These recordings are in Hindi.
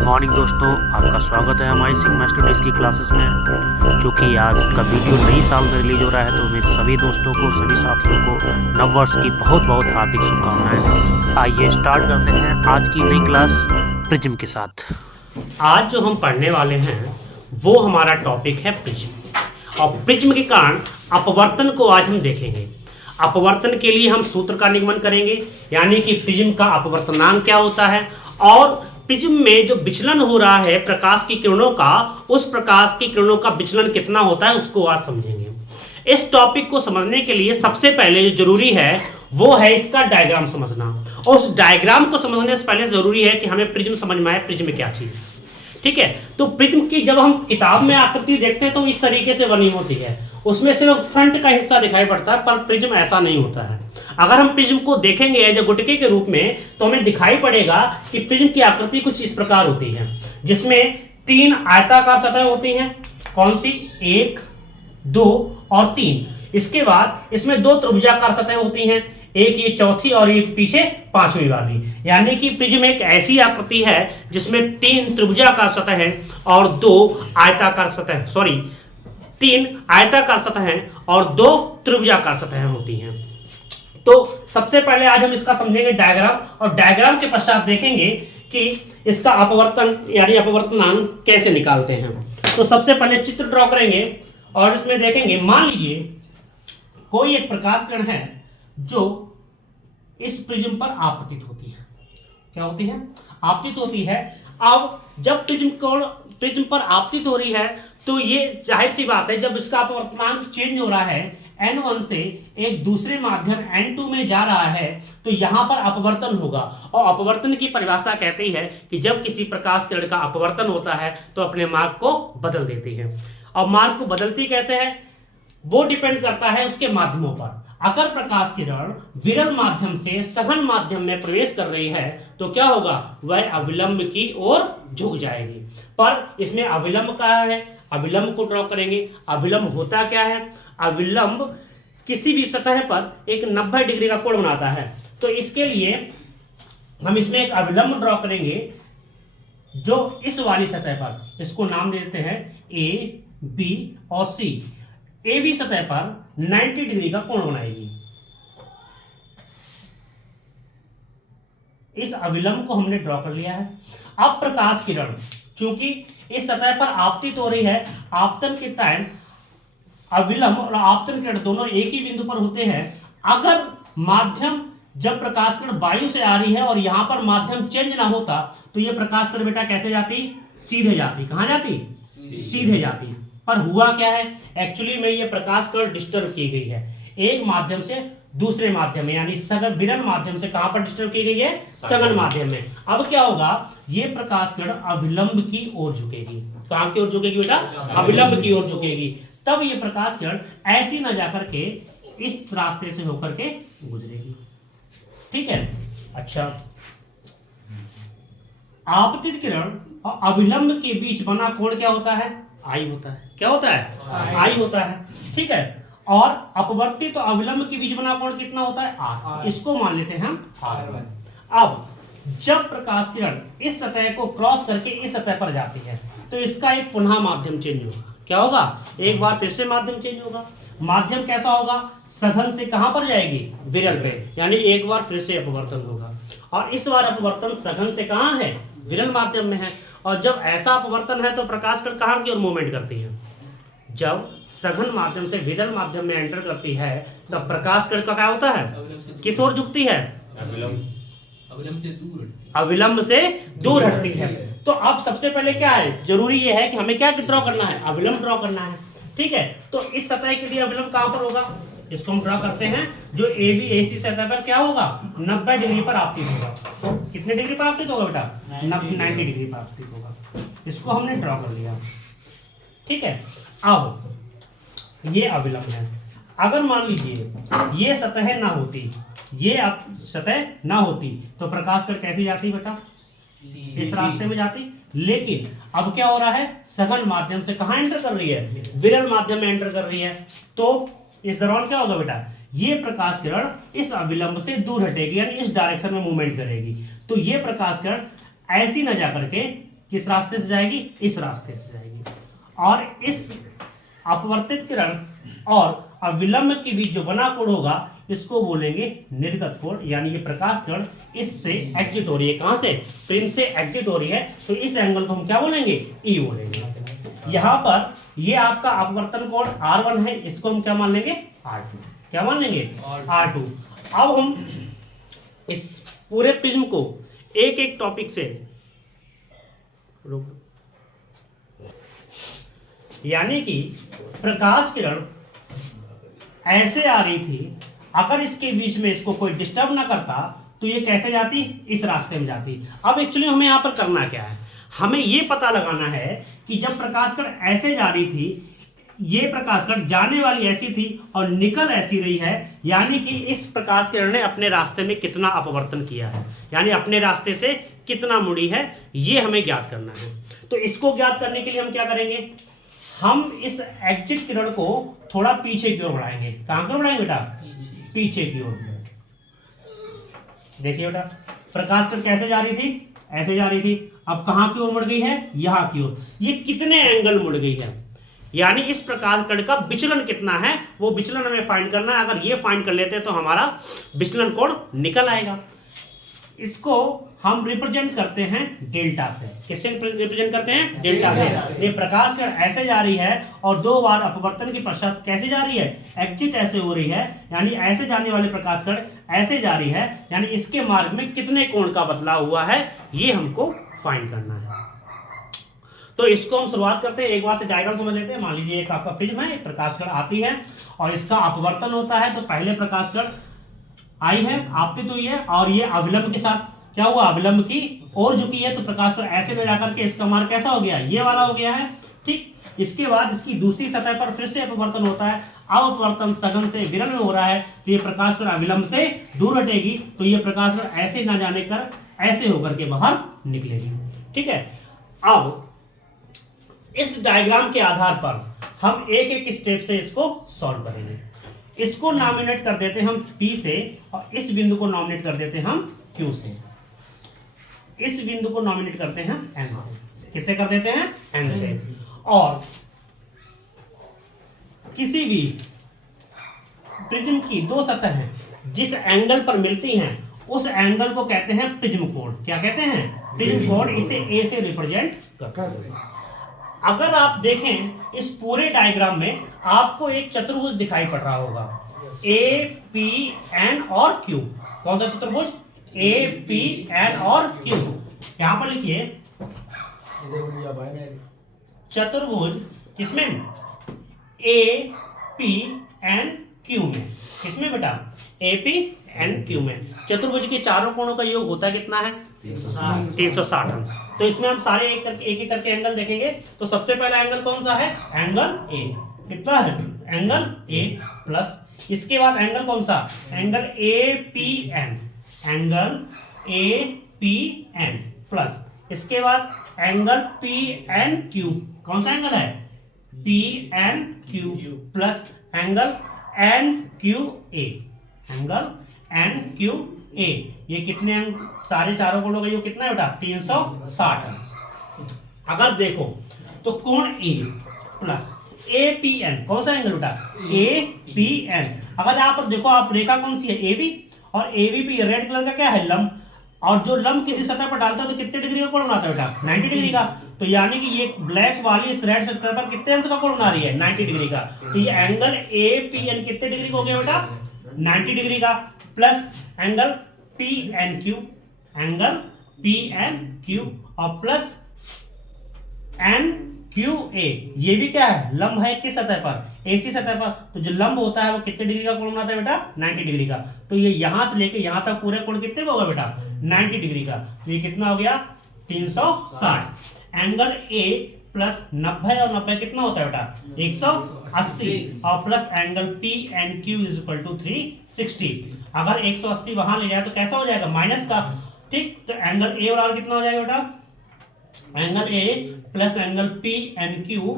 मॉर्निंग दोस्तों, आपका स्वागत है हमारी सिग्मा स्टडीज़ की क्लासेस में। चूँकि आज का वीडियो नई साल में रिलीज हो रहा है तो मेरे सभी दोस्तों को, सभी साथियों को नववर्ष की बहुत बहुत हार्दिक शुभकामनाएं। आइए स्टार्ट करते हैं आज की नई क्लास प्रिज्म के साथ। आज जो हम पढ़ने वाले हैं वो हमारा टॉपिक है प्रिज्म, और प्रिज्म के कारण अपवर्तन को आज हम देखेंगे। अपवर्तन के लिए हम सूत्र का निगमन करेंगे, यानी कि प्रिज्म का अपवर्तनांक क्या होता है, और प्रिज्म में जो विचलन हो रहा है प्रकाश की किरणों का, उस प्रकाश की किरणों का विचलन कितना होता है उसको आज समझेंगे। इस टॉपिक को समझने के लिए सबसे पहले जो जरूरी है वो है इसका डायग्राम समझना, और उस डायग्राम को समझने से पहले जरूरी है कि हमें प्रिज्म समझ में आए प्रिज्म क्या चीज है। ठीक है, तो प्रिज्म की जब हम किताब में आकृति देखते हैं तो इस तरीके से बनी होती है, उसमें सिर्फ फ्रंट का हिस्सा दिखाई पड़ता है, पर प्रिज्म ऐसा नहीं होता है। अगर हम प्रिज्म को देखेंगे एज ए गुटके के रूप में तो हमें दिखाई पड़ेगा कि प्रिज्म की आकृति कुछ इस प्रकार होती है, जिसमें 3 आयताकार सतह होती हैं। कौन सी? 1, 2 और 3। इसके बाद इसमें 2 त्रिभुजाकार सतह होती हैं, एक ये चौथी और एक पीछे 5वीं वाली। यानी कि प्रिज्म एक ऐसी आकृति है जिसमें 3 त्रिभुजाकार सतह है और 2 आयताकार सतह, 3 आयताकार सतह हैं और 2 त्रिभुजाकार सतह होती हैं। तो सबसे पहले आज हम इसका समझेंगे डायग्राम, और डायग्राम के पश्चात देखेंगे कि इसका अपवर्तन यानी अपवर्तनांक कैसे निकालते हैं। तो सबसे पहले चित्र ड्रॉ करेंगे और इसमें देखेंगे, मान लीजिए कोई एक प्रकाश किरण है जो इस प्रिज्म पर आपतित होती है। क्या होती है? आपतित होती है। अब जब प्रिज्म पर आपतित हो रही है तो ये जाहिर सी बात है, जब इसका अपवर्तनांक चेंज हो रहा है n1 से एक दूसरे माध्यम n2 में जा रहा है, तो यहां पर अपवर्तन होगा। और अपवर्तन की परिभाषा कहती है कि जब किसी प्रकाश किरण का अपवर्तन होता है तो अपने मार्ग को बदल देती है। और मार्ग को बदलती कैसे है वो डिपेंड करता है उसके माध्यमों पर। अगर प्रकाश किरण विरल माध्यम से सघन माध्यम में प्रवेश कर रही है तो क्या होगा? वह अविलंब की ओर झुक जाएगी। पर इसमें अविलंब क्या है? अविलंब को ड्रॉ करेंगे। अविलंब होता क्या है? अविलंब किसी भी सतह पर एक 90 डिग्री का कोण बनाता है। तो इसके लिए हम इसमें एक अविलंब ड्रॉ करेंगे जो इस वाली सतह पर, इसको नाम दे देते हैं ए, बी और सी। ए बी सतह पर 90 डिग्री का कोण बनाएगी। इस अविलंब को हमने ड्रॉ कर लिया है। अब प्रकाश किरण चूंकि इस सतह पर आपतित हो रही है, आपतन के टाइम अविलंब और आपतन किरण दोनों एक ही बिंदु पर होते हैं। अगर माध्यम, जब प्रकाश किरण वायु से आ रही है और यहां पर माध्यम चेंज ना होता तो ये प्रकाश किरण बेटा कैसे जाती? सीधे जाती। कहां जाती? सीधे जाती। पर हुआ क्या है? एक्चुअली में ये प्रकाश किरण डिस्टर्ब की गई है एक माध्यम से दूसरे माध्यम में, यानी सघन विरल माध्यम से कहां पर डिस्टर्ब की गई है? सघन माध्यम में। अब क्या होगा? ये प्रकाश किरण अविलंब की ओर झुकेगी। कहां की ओर झुकेगी बेटा? अविलंब की ओर झुकेगी। तब ये प्रकाश किरण ऐसी ना जाकर के इस रास्ते से होकर के गुजरेगी। ठीक है। अच्छा, आपतित किरण और अविलंब के बीच बना कोण क्या होता है? आई होता है। क्या होता है? आई होता है। ठीक है। और अपवर्तित तो अविलंब के बीच बना कोण कितना होता है? आर। इसको मान लेते हैं हम R1। अब जब प्रकाश किरण इस सतह को क्रॉस करके इस सतह पर जाती है तो इसका एक पुनः माध्यम चेंज होगा। क्या होगा? एक बार फिर से माध्यम चेंज होगा। माध्यम कैसा होगा? सघन से कहां पर जाएगी? विरल पे। यानी एक बार फिर से अपवर्तन होगा, और इस बार अपवर्तन सघन से कहां है? विरल माध्यम में है। और जब ऐसा अपवर्तन है तो प्रकाश किरण कहां की ओर मूवमेंट करती है? जब सघन माध्यम से विरल माध्यम में एंटर करती है तब प्रकाश किरण का क्या होता है? किस ओर झुकती है? अविलंब से दूर हटती है। तो अब सबसे पहले क्या है? जरूरी ये है कि हमें क्या ड्रॉ करना है? अविलंब ड्रॉ करना है। ठीक है। तो इस सतह के लिए अविलंब कहां पर होगा? इसको हम ड्रॉ करते हैं, जो ए बी ए सी सतह पर क्या होगा? 90 डिग्री पर आपतित होगा। कितने डिग्री पर आपतित होगा बेटा? 90 डिग्री पर आपतित होगा। इसको हमने ड्रॉ कर लिया। ठीक है। अब ये अविलंब है। अगर मान लीजिए ये सतह ना होती, ये सतह ना होती तो प्रकाश किरण कैसी जाती बेटा? इस रास्ते में जाती। लेकिन अब क्या हो रहा है? सघन माध्यम से कहां एंटर कर रही है? विरल माध्यम में एंटर कर रही है। तो इस दौरान क्या होगा बेटा? ये प्रकाश किरण इस अविलंब से दूर हटेगी, यानी इस डायरेक्शन में मूवमेंट करेगी। तो ये प्रकाश किरण ऐसी ना जाकर के किस रास्ते से जाएगी? इस रास्ते से जाएगी। और इस अपवर्तित किरण और अविलंब के बीच जो बना कोण होगा इसको बोलेंगे निर्गत कोण, यानी ये प्रकाश किरण इससे एग्जिट हो रही है। कहां से? प्रिज्म से एग्जिट हो रही है, तो इस एंगल को हम क्या बोलेंगे? ई बोलेंगे। यहां पर ये आपका अपवर्तन कोण R1 है, इसको हम क्या मान लेंगे? R2। क्या मान लेंगे? R2। अब हम इस पूरे प्रिज्म को एक एक टॉपिक से, यानी कि प्रकाश किरण ऐसे आ रही थी, अगर इसके बीच में इसको कोई डिस्टर्ब ना करता तो ये कैसे जाती? इस रास्ते में जाती। अब एक्चुअली हमें यहां पर करना क्या है? हमें ये पता लगाना है कि जब प्रकाश किरण ऐसे जा रही थी, ये प्रकाश किरण जाने वाली ऐसी थी और निकल ऐसी रही है, यानी कि इस प्रकाश किरण ने अपने रास्ते में कितना अपवर्तन किया है, यानी अपने रास्ते से कितना मुड़ी है, ये हमें ज्ञात करना है। तो इसको ज्ञात करने के लिए हम क्या करेंगे? हम इस एग्जिट किरण को थोड़ा पीछे की ओर बढ़ाएंगे। कहां की ओर बढ़ाएंगे बेटा? पीछे की ओर। देखिए बेटा, प्रकाश किरण कैसे जा रही थी? ऐसे जा रही थी। अब कहां की ओर मुड़ गई है? यहां की ओर। ये कितने एंगल मुड़ गई है, यानी इस प्रकाश किरण का विचलन कितना है, वो विचलन हमें फाइंड करना है। अगर ये फाइंड कर लेते हैं तो हमारा विचलन कोण निकल आएगा। इसको हम रिप्रेजेंट करते हैं डेल्टा से। किससे रिप्रेजेंट करते हैं? डेल्टा से। ये प्रकाश किरण ऐसे जा रही है और दो बार अपवर्तन के पश्चात कैसे जा रही है? एग्जिट ऐसे हो रही है, यानी ऐसे जाने वाले प्रकाश किरण ऐसे जा रही है, यानी इसके मार्ग में कितने कोण का बदलाव हुआ है, ये हमको फाइंड करना है। तो इसको हम शुरुआत करते हैं, एक बार से डायग्राम समझ लेते हैं। मान लीजिए एक आपका प्रिज्म है, एक प्रकाश किरण आती है और इसका अपवर्तन होता है। तो पहले प्रकाश किरण आई है, आपतित हुई है, और ये अविलंब के साथ क्या हुआ? अविलंब की ओर झुकी है, तो प्रकाश किरण ऐसे में जाकर के इसका मार्ग कैसा हो गया? ये वाला हो गया है। ठीक, इसके बाद इसकी दूसरी सतह पर फिर से अपवर्तन होता है। अब अपवर्तन सघन से विरल में हो रहा है, तो ये प्रकाश किरण अविलंब से दूर हटेगी, तो ये प्रकाश किरण ऐसे ना जाने कर ऐसे होकर के बाहर निकलेगी। ठीक है, अब इस डायग्राम के आधार पर हम एक एक स्टेप से इसको सॉल्व करेंगे। इसको नॉमिनेट कर देते हैं हम P से, और इस बिंदु को नॉमिनेट कर देते हैं हम Q से। इस बिंदु को नॉमिनेट करते हैं N से। किससे कर देते हैं? N से। और किसी भी प्रिज्म की दो सतहें जिस एंगल पर मिलती हैं उस एंगल को कहते हैं प्रिज्म कोण। क्या कहते हैं? प्रिज्म कोण। इसे A से रिप्रेजेंट करते हैं। अगर आप देखें इस पूरे डायग्राम में आपको एक चतुर्भुज दिखाई पड़ रहा होगा, APN और Q। कौन सा चतुर्भुज? APN और Q। यहां पर लिखिए चतुर्भुज किसमें? APNQ में। किसमें बेटा? APNQ में। चतुर्भुज के चारों कोणों का योग होता है कितना है? 360 अंश। तो इसमें हम सारे एक एक करके एंगल देखेंगे। तो सबसे पहला एंगल कौन सा है? Angle A। कितना है? Angle A plus. इसके बाद एंगल कौन सा? Angle APN। Angle APN plus. इसके बाद एंगल PNQ। कौन सा एंगल है? PNQ plus angle NQA। Angle NQA। ये कितने अंक? सारे चारों कोणों का योग कितना है बेटा? 360 अंश। अगर देखो तो कोण A प्लस APN। कौन सा एंगल बेटा? APN। अगर यहाँ पर देखो, आप रेखा कौन सी है? AB। और AB पे रेड कलर का क्या है? लंब। और जो लंब किसी सतह पर डालता है तो कितने डिग्री का कोण बनाता है बेटा? 90 डिग्री का। तो यानी कि ये ब्लैक वाली इस रेड सतह पर कितने अंश का कोण बना रही है? 90 डिग्री का। तो ये एंगल APN कितने डिग्री का हो गया बेटा? 90 डिग्री का। Plus angle PNQ। Angle PNQ और प्लस NQA। ये भी क्या है? लंब है किस सतह पर? AC सतह पर। तो जो लंब होता है वो कितने डिग्री का कोण बनाता है बेटा? 90 डिग्री का। तो ये यहां से लेके यहां तक पूरे कोण कितने का होगा बेटा? 90 डिग्री का। तो ये कितना हो गया? 360। एंगल A प्लस 90 और 90 कितना होता है बेटा? 180। और plus angle PNQ is equal to 360। अगर 180 वहां ले जाए तो कैसा हो जाएगा? माइनस का। ठीक, तो एंगल A और R कितना हो जाएगा बेटा? Angle A plus angle PNQ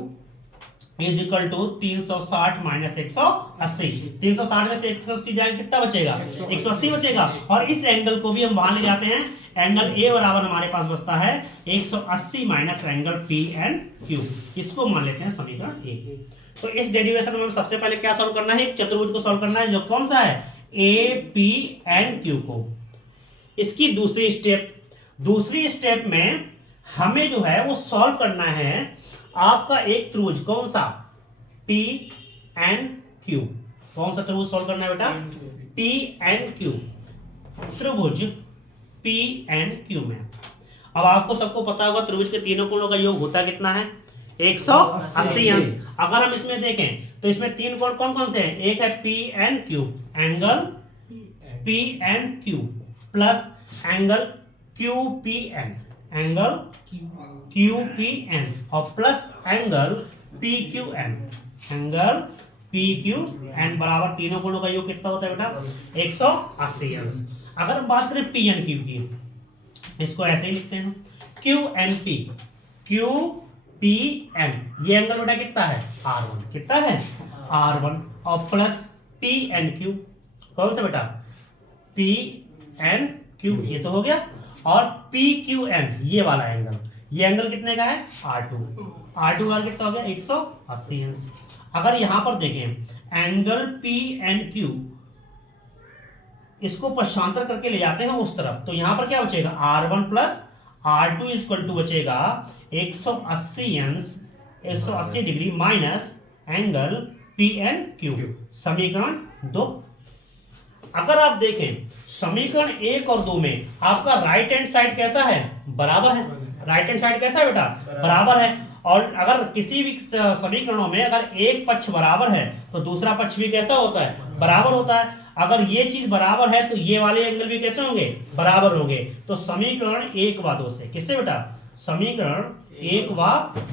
is equal to 360 minus 180। 360 में से 180 जाए कितना बचेगा? 180 बचेगा। और इस एंगल को भी हम वहां ले जाते हैं एंगल ए बराबर हमारे पास बचता है 180 minus angle P N Q. इसको मान लेते हैं समीकरण ए। तो इस डेरिवेशन में सबसे पहले क्या सॉल्व करना है, एक चतुर्भुज को सॉल्व करना है जो कौन सा है, ए पी एन क्यू को। इसकी दूसरी स्टेप में हमें जो है वो सॉल्व करना है आपका एक त्रिभुज कौन सा, पी एन क्यू। कौन सा त्रिभुज सॉल्व करना है बेटा, पी एन क्यू, त्रिभुज पी एन क्यू में। अब आपको सबको पता होगा त्रिभुज के तीनों कोणों का योग होता कितना है, 180 अंश। अगर हम इसमें देखें तो इसमें तीन कोण कौन कौन से हैं, एक है P N Q, angle P N Q plus angle Q P N, angle Q P N और plus angle P Q N, angle P Q N बराबर तीनों कोणों का योग कितना होता है बेटा, 180 अंश। अगर हम बात करें पी एन क्यू की, इसको ऐसे ही लिखते हैं Q N P, Q P N, ये एंगल बेटा कितना है, R1, कितना है R1 और प्लस पी एन क्यू, कौन सा बेटा, पी एन क्यू, ये तो हो गया। और पी क्यू एन ये वाला एंगल, ये एंगल कितने का है, R2 का कितना हो गया 180 अंश। अगर यहां पर देखें एंगल पी एन क्यू, इसको पश्चांतर करके ले जाते हैं उस तरफ, तो यहां पर क्या बचेगा, R1 plus R2 equal to बचेगा 180 अंश, 180 degree minus angle P N Q, समीकरण 2। अगर आप देखें समीकरण 1 और 2 में आपका राइट हैंड साइड कैसा है, बराबर है। राइट हैंड साइड कैसा है बेटा, बराबर है। और अगर किसी भी समीकरणों में अगर एक पक्ष बराबर है तो दूसरा पक्ष भी कैसा होता है, बराबर होता है। अगर ये चीज बराबर है तो ये वाले एंगल भी कैसे होंगे, बराबर होंगे। तो समीकरण 1 व 2 से किससे बेटा, समीकरण 1 व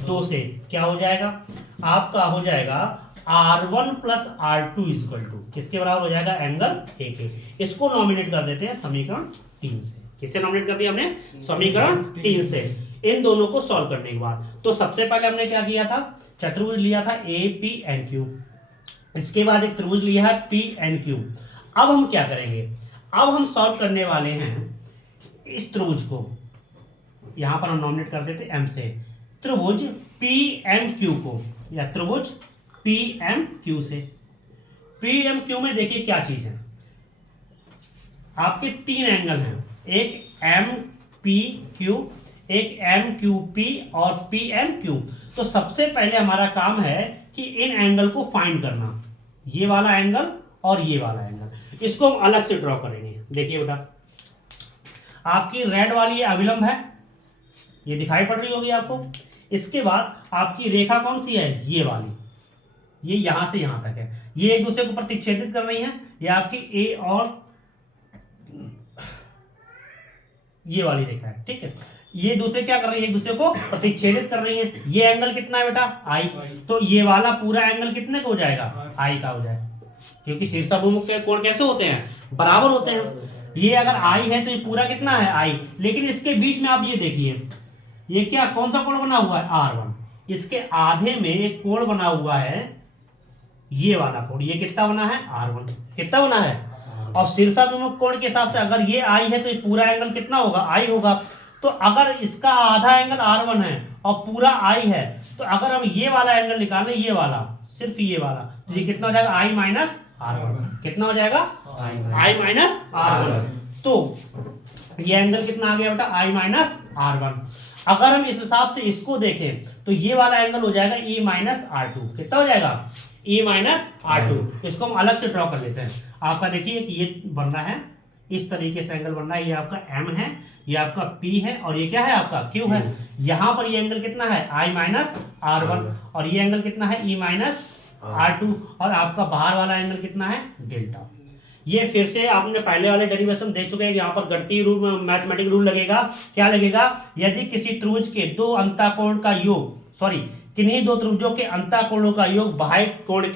2 से क्या हो जाएगा, आपका हो जाएगा R1 plus R2 equal to किसके बराबर हो जाएगा, एंगल ए के। इसको नॉमिनेट कर देते हैं समीकरण 3 से। किससे नॉमिनेट कर दिया हमने, समीकरण 3 से। इन दोनों को सॉल्व करने के बाद तो सबसे पहले हमने क्या किया था, चतुर्भुज लिया था ए पी एन क्यू, इसके बाद एक त्रिभुज लिया है पी एन क्यू। अब हम क्या करेंगे, अब हम सॉल्व करने वाले हैं इस त्रिभुज को, यहां पर हम नॉमिनेट कर देते एम से, त्रिभुज पी एम क्यू को, या त्रिभुज पी एम क्यू से। पी एम क्यू में देखिए क्या चीज है, आपके 3 एंगल हैं, एक एम पी क्यू, एक एम क्यू पी और पी एम क्यू। तो सबसे पहले हमारा काम है कि इन एंगल को फाइंड करना, ये वाला एंगल और ये वाला एंगल, इसको हम अलग से ड्रॉ करेंगे। देखिए बेटा आपकी रेड वाली ये अविलंब है, ये दिखाई पड़ रही होगी आपको। इसके बाद आपकी रेखा कौन सी है, ये वाली, ये यहां से यहां तक है, ये एक दूसरे को प्रतिच्छेदित कर रही है। ये आपकी ए और ये वाली रेखा है, ठीक है। ये दूसरे क्या कर रही है, एक दूसरे को प्रतिच्छेदित कर रही है। ये एंगल कितना है बेटा, आई। तो ये वाला पूरा एंगल कितने का हो जाएगा, आई का हो जाएगा, क्योंकि शीर्षाभिमुख के कोण कैसे होते हैं, बराबर होते हैं। ये अगर आई है तो ये पूरा कितना है, आई। लेकिन इसके बीच में आप ये देखिए, ये क्या कौन सा कोण बना हुआ है, R1। इसके आधे में एक कोण बना हुआ है, ये वाला कोण, ये कितना बना है, R1, कितना बना है। और शीर्षाभिमुख कोण के हिसाब से अगर ये आई है तो ये पूरा एंगल कितना होगा, आई होगा। तो अगर इसका आधा एंगल R1 है और पूरा आई है, तो अगर हम ये वाला एंगल निकालें, ये वाला, सिर्फ ये वाला, तो ये कितना हो जाएगा, I माइनस R1, कितना हो जाएगा, I माइनस R1। तो ये एंगल कितना आ गया बेटा, I माइनस R1। अगर हम इस हिसाब से इसको देखें तो ये वाला एंगल हो जाएगा E माइनस R2, कितना हो जाएगा, E माइनस R2। इसको हम अलग से ड्रॉ कर लेते हैं। आपका देखिए कि ये बनना है, इस तरीके से एंगल बनना है, ये आपका M है, ये आपका P है और ये क्या है आपका Q है। यहां पर ये एंगल कितना है, I माइनस R1 और ये एंगल कितना है, E माइनस R2 और आपका बाहर वाला एंगल कितना है, डेल्टा। ये फिर से आपने पहले वाले डेरिवेशन देख चुके हैं। यहाँ पर गणितीय रूल, मैथमेटिक रूल लगेगा, क्या लगेगा, यदि किसी त्रिभुज के दो अंतःकोण का योग, किन्हीं दो त्रिभुजों के अंतःकोणों का योग बाह्य कोण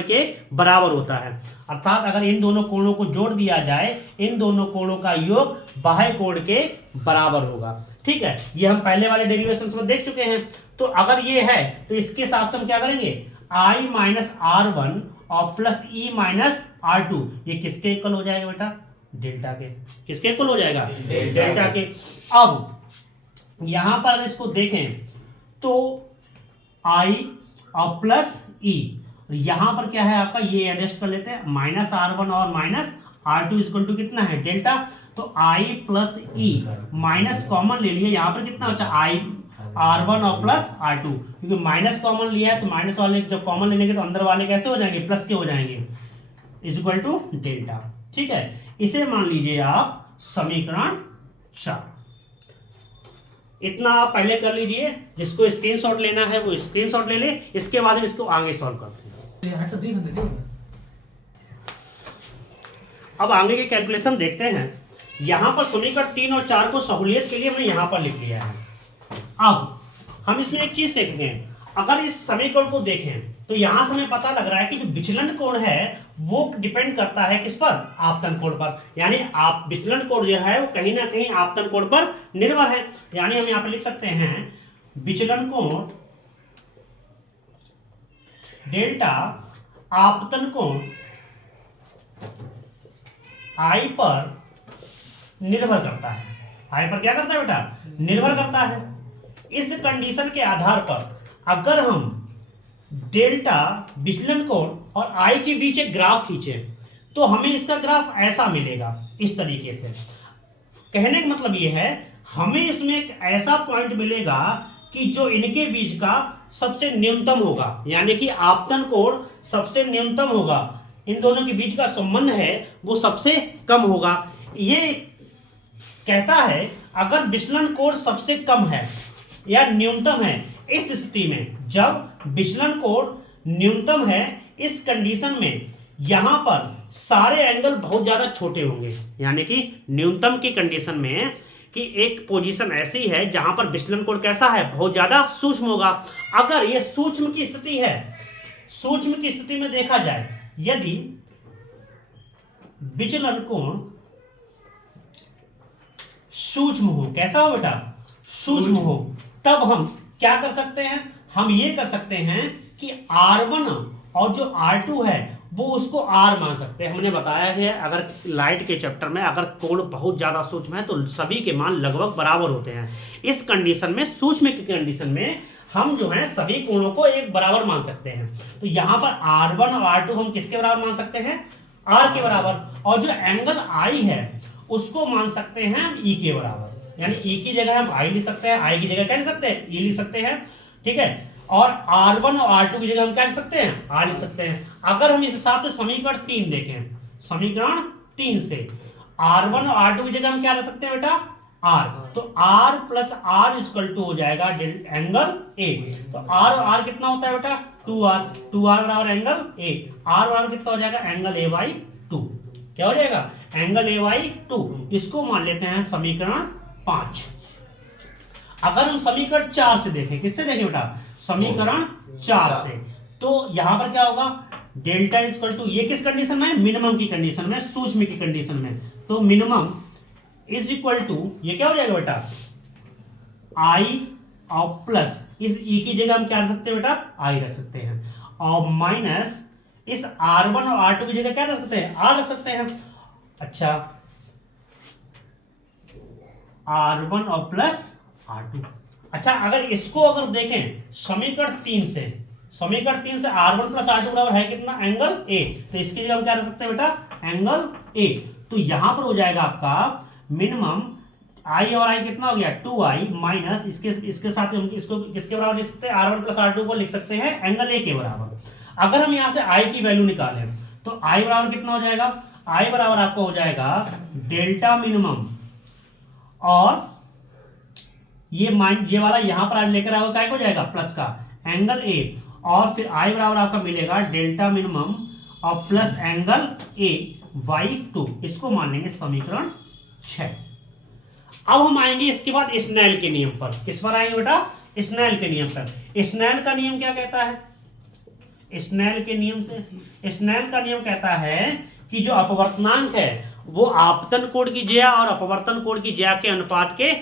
के बराबर होता है। अर्थात अगर इन दोनों कोणों को जोड़ दिया जाए, इन दोनों कोणों का योग बाह्य कोण के बराबर होगा, ठीक है। ये हम पहले वाले डेरिवेशन में देख चुके हैं। तो अगर ये है तो इसके हिसाब से हम क्या करेंगे, I माइनस R1 और प्लस E माइनस R2, ये किसके इक्वल हो जाएगा बेटा, डेल्टा के, किसके इक्वल हो जाएगा, डेल्टा के। अब यहां पर अगर इसको देखें तो आई और प्लस ई, यहां पर क्या है आपका, ये एडजस्ट कर लेते हैं, माइनस आर वन और minus R two equal to कितना है, डेल्टा। तो I plus E minus common ले लिए, यहां पर कितना बचा, आई आर वन और प्लस आर टू, क्योंकि माइनस कॉमन लिया है तो माइनस वाले जब कॉमन ले लेंगे तो अंदर वाले कैसे हो जाएंगे, प्लस के हो जाएंगे, इज इक्वल टू डेल्टा। ठीक है, इसे मान लीजिए आप समीकरण 4। इतना आप पहले कर लीजिए, जिसको स्क्रीनशॉट लेना है वो स्क्रीनशॉट ले ले, इसके बाद हम इसको आगे सॉल्व करते हैं। अब आगे की कैलकुलेशन देखते हैं। यहां पर समीकरण 3 और 4 को सहूलियत के लिए हमने यहां पर लिख लिया है। अब हम इसमें एक चीज सीखेंगे, अगर इस समीकरण को देखें तो यहां से हमें पता लग रहा है कि जो विचलन कोण है वो डिपेंड करता है किस पर, आपतन कोण पर। यानी आप विचलन कोण जो है वो कहीं ना कहीं आपतन कोण पर निर्भर है। यानी हम यहां पर लिख सकते हैं विचलन कोण डेल्टा आपतन कोण आई पर निर्भर करता है। आई पर क्या करता है बेटा, निर्भर करता है। इस कंडीशन के आधार पर अगर हम डेल्टा विचलन कोण और आई के बीच एक ग्राफ खींचे तो हमें इसका ग्राफ ऐसा मिलेगा, इस तरीके से। कहने का मतलब यह है, हमें इसमें एक ऐसा पॉइंट मिलेगा कि जो इनके बीच का सबसे न्यूनतम होगा, यानी कि आपतन कोण सबसे न्यूनतम होगा, इन दोनों के बीच का संबंध है वो सबसे कम होगा। ये कहता है अगर विचलन कोण सबसे कम है या न्यूनतम है, इस स्थिति में जब विचलन कोण न्यूनतम है, इस कंडीशन में यहां पर सारे एंगल बहुत ज्यादा छोटे होंगे। यानी कि न्यूनतम की कंडीशन में कि एक पोजीशन ऐसी है जहां पर विचलन कोण कैसा है, बहुत ज्यादा सूक्ष्म होगा। अगर ये सूक्ष्म की स्थिति है, सूक्ष्म की स्थिति में देखा जाए, यदि विचलन कोण सूक्ष्म हो, कैसा हो बेटा, सूक्ष्म हो, तब हम क्या कर सकते हैं, हम ये कर सकते हैं कि R1 और जो R2 है वो उसको R मान सकते हैं। हमने बताया है अगर लाइट के चैप्टर में अगर कोण बहुत ज्यादा सूक्ष्म है तो सभी के मान लगभग बराबर होते हैं। इस कंडीशन में, सूक्ष्म की कंडीशन में हम जो है सभी कोणों को एक बराबर मान सकते हैं। तो यहां पर R1 और R2 हम किसके बराबर मान सकते हैं, R के बराबर, और जो एंगल I है उसको मान सकते हैं हम E के बराबर। यानी E की जगह हम I लिख सकते हैं, I की जगह क्या लिख सकते हैं, E लिख सकते हैं। ठीक है, और R1 और R2 की जगह हम क्या लिख सकते हैं, R लिख सकते हैं। अगर हम इस हिसाब से समीकरण 3 देखें, समीकरण 3 से R1 और R2 की जगह हम क्या लिख सकते हैं बेटा, R, तो R plus R equal to हो जाएगा एंगल A। तो R और R कितना होता है बेटा, 2R, 2R बराबर एंगल A, R और R कितना हो जाएगा, एंगल A बाई 2। क्या हो जाएगा, एंगल A बाई 2। इसको मान लेते हैं समीकरण 5। अगर हम समीकरण 4 से देखें, किससे देखें बेटा, समीकरण 4 से, तो यहां पर क्या होगा, डेल्टा इक्वल टू, ये किस कंडीशन में, मिनिमम की कंडीशन में, सूक्ष्म की कंडीशन में, तो मिनिमम इज इक्वल टू, ये क्या हो जाएगा बेटा, आई और प्लस इस ई की जगह हम क्या रख सकते हैं बेटा, आई रख सकते हैं, और माइनस इस R1 और R2 की जगह क्या रख सकते हैं, R रख सकते हैं। अच्छा, R1 और प्लस R2। अच्छा, अगर इसको अगर देखें समीकरण 3 से, समीकरण 3 से R1 प्लस R2 बराबर है कितना, एंगल A, तो इसकी जगह हम क्या रख सकते हैं बेटा, एंगल A। तो यहां पर हो जाएगा आपका मिनिमम I और I कितना हो गया, 2I माइनस इसके साथ हम इसको किसके बराबर लिख सकते हैं, R1 प्लस R2 को लिख सकते हैं एंगल A के बराबर। अगर हम यहां से I की वैल्यू निकालें तो I बराबर कितना हो जाएगा, I बराबर आपको हो जाएगा डेल्टा मिनिमम, और ये वाला यहां पर लेकर आओगे क्या हो जाएगा, प्लस का एंगल A, और फिर I बराबर आपका मिलेगा डेल्टा मिनिमम और प्लस एंगल A बाई 2। इसको मान लेंगे समीकरण 6। अब हम आएंगे इसके बाद स्नेल के नियम पर। किस पर आएंगे बेटा, स्नेल के नियम पर। स्नेल का नियम क्या कहता है, स्नेल के नियम से, स्नेल का नियम कहता है कि जो अपवर्तनांक है वो आपतन कोण की ज्या और अपवर्तन कोण की ज्या के अनुपात के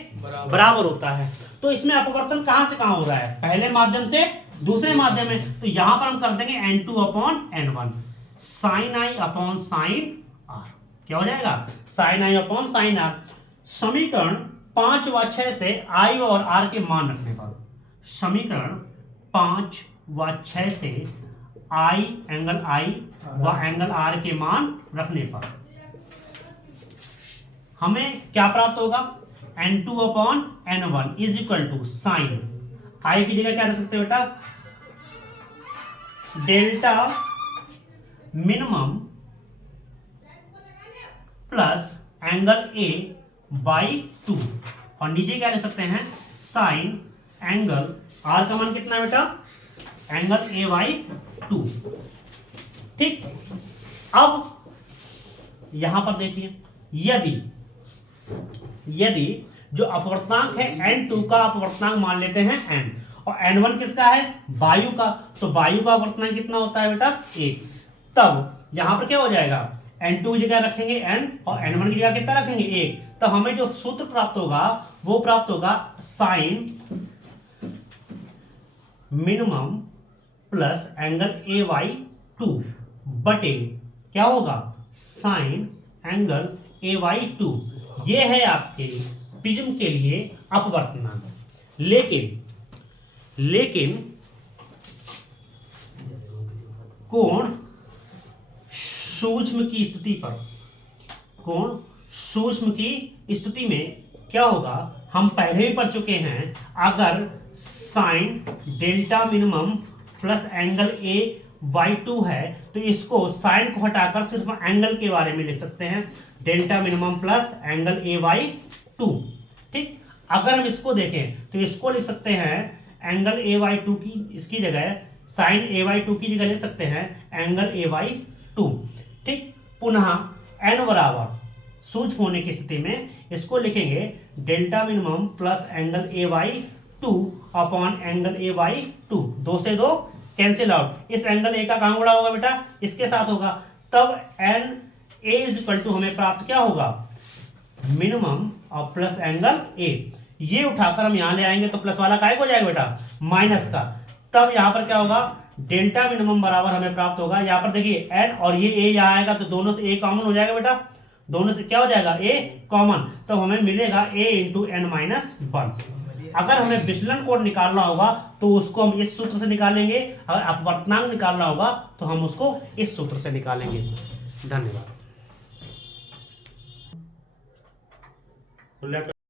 बराबर होता है। तो इसमें अपवर्तन कहां से कहां हो रहा है, पहले माध्यम से दूसरे माध्यम में, तो यहां पर हम कर देंगे n2 upon n1 sine i upon sine r। क्या हो जाएगा, sine I upon sine R. समीकरण 5 व 6 से आई और आर के मान रखने पर, समीकरण 5 व 6 से आई व एंगल आर के मान रखने पर हमें क्या प्राप्त होगा, n2 upon n1 is equal to sine I की जगह क्या रख सकते हो बेटा, delta minimum plus angle A by 2 और नीचे क्या रख सकते हैं, साइन एंगल आर का मान कितना है बेटा, एंगल ए बाई 2। ठीक, अब यहां पर देखिए, यदि जो अपवर्तनांक है n2 का अपवर्तनांक मान लेते हैं n और n1 किसका है, वायु का, तो वायु का अपवर्तनांक कितना होता है बेटा 1, तब यहां पर क्या हो जाएगा, n2 की जगह रखेंगे n और n1 की जगह कितना रखेंगे 1, तो हमें जो सूत्र प्राप्त होगा वो प्राप्त होगा sine minimum plus angle A by 2 बटे क्या होगा, साइन एंगल ए बाई 2। ये है आपके प्रिज्म के लिए अपवर्तनांक। लेकिन कोण सूक्ष्म की स्थिति पर, कोण सूक्ष्म की स्थिति में क्या होगा, हम पहले ही पढ़ चुके हैं, अगर sine delta minimum plus angle A by 2 है तो इसको साइन को हटाकर सिर्फ एंगल के बारे में लिख सकते हैं, delta minimum plus angle A by 2। ठीक, अगर हम इसको देखें तो इसको लिख सकते हैं एंगल ए बाई 2 की, इसकी जगह साइन ए बाई 2 की जगह लिख सकते हैं एंगल ए बाई 2। ठीक, पुनः n बराबर सूक्ष्म होने की स्थिति में इसको लिखेंगे delta minimum plus angle A by 2 upon angle A by 2, 2 से 2 कैंसिल आउट, इस एंगल ए का कहां गुणा होगा बेटा, इसके साथ होगा, तब N A is equal to हमें प्राप्त क्या होगा, मिनिमम और प्लस एंगल ए। ये उठाकर हम यहां ले आएंगे तो प्लस वाला काय को जाएगा बेटा, माइनस का, तब यहां पर क्या होगा, डेल्टा मिनिमम बराबर हमें प्राप्त होगा, यहां पर देखिए एन और ये ए यहां आएगा तो दोनों से ए कॉमन हो जाएगा बेटा, दोनों से क्या हो जाएगा ए कॉमन, तो हमें मिलेगा ए इंटू एन माइनस 1। अगर हमें विचलन कोण निकालना होगा तो उसको हम इस सूत्र से निकालेंगे, अगर अपवर्तनांक निकालना होगा तो हम उसको इस सूत्र से निकालेंगे। धन्यवाद।